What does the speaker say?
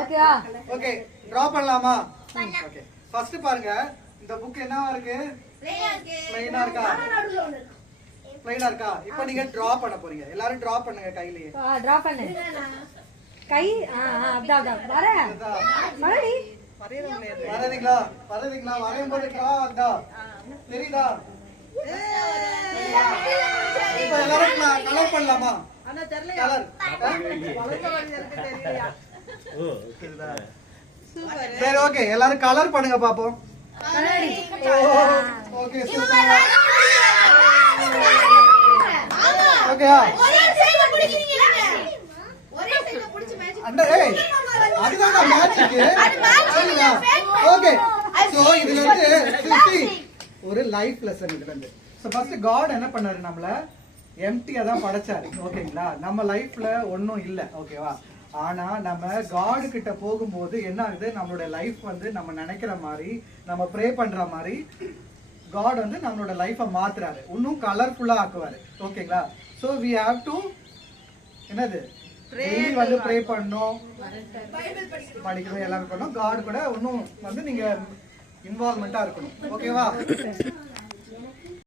ஓகேவா? Okay draw பண்ணலாமா? Okay first பாருங்க இந்த புக் என்னவா இருக்கு? ப்ளைனா இருக்கா? ப்ளைனா இருக்கா? இப்போ நீங்க டிரா பண்ண போறீங்க. எல்லாரும் டிரா பண்ணுங்க கையிலேயே. டிரா பண்ணு. கை அப்படியே வரடி. வரீங்களா? வரையும் போது டிரா அந்தா. தெரியுதா? இப்போ எல்லாரும் கலர் பண்ணலாமா? அண்ணா தெரியல. கலர். வளர்ந்த வழி எனக்கு தெரியலையா? சரி ஓகே எல்லாரும் கலர் பண்ணுங்க பாப்போம். Okay super. ஓகேயா? அண்ணா ஏய் அதுதான் மேட்ச்க்கு. ஓகே சோ இதுல வந்து ஒரு லைஃப் லெசன் இதுல இருந்து. சோ ஃபர்ஸ்ட் காட் என்ன பண்ணாரு நம்மள எம்டியா தான் படைச்சாரு. ஓகேங்களா? நம்ம லைஃப்ல ஒண்ணும் இல்ல. ஓகேவா? ஆனா நம்ம காட் கிட்ட போகும்போது என்ன ஆகுது? நம்மளோட லைஃப் வந்து நம்ம நினைக்கிற மாதிரி நம்ம ப்ரே பண்ற மாதிரி காட் வந்து நம்மளோட லைஃபை மாத்துறாரு, இன்னும் கலர்ஃபுல்லா ஆக்குவாரு. ஓகேங்களா? ஸோ வி ஹாவ் டு என்னது டெய்லி வந்து ப்ரே பண்ணணும், படிக்கணும், எல்லாமே பண்ணணும். காட் கூட இன்னும் வந்து நீங்க இன்வால்வ்மெண்டா இருக்கணும். ஓகேவா?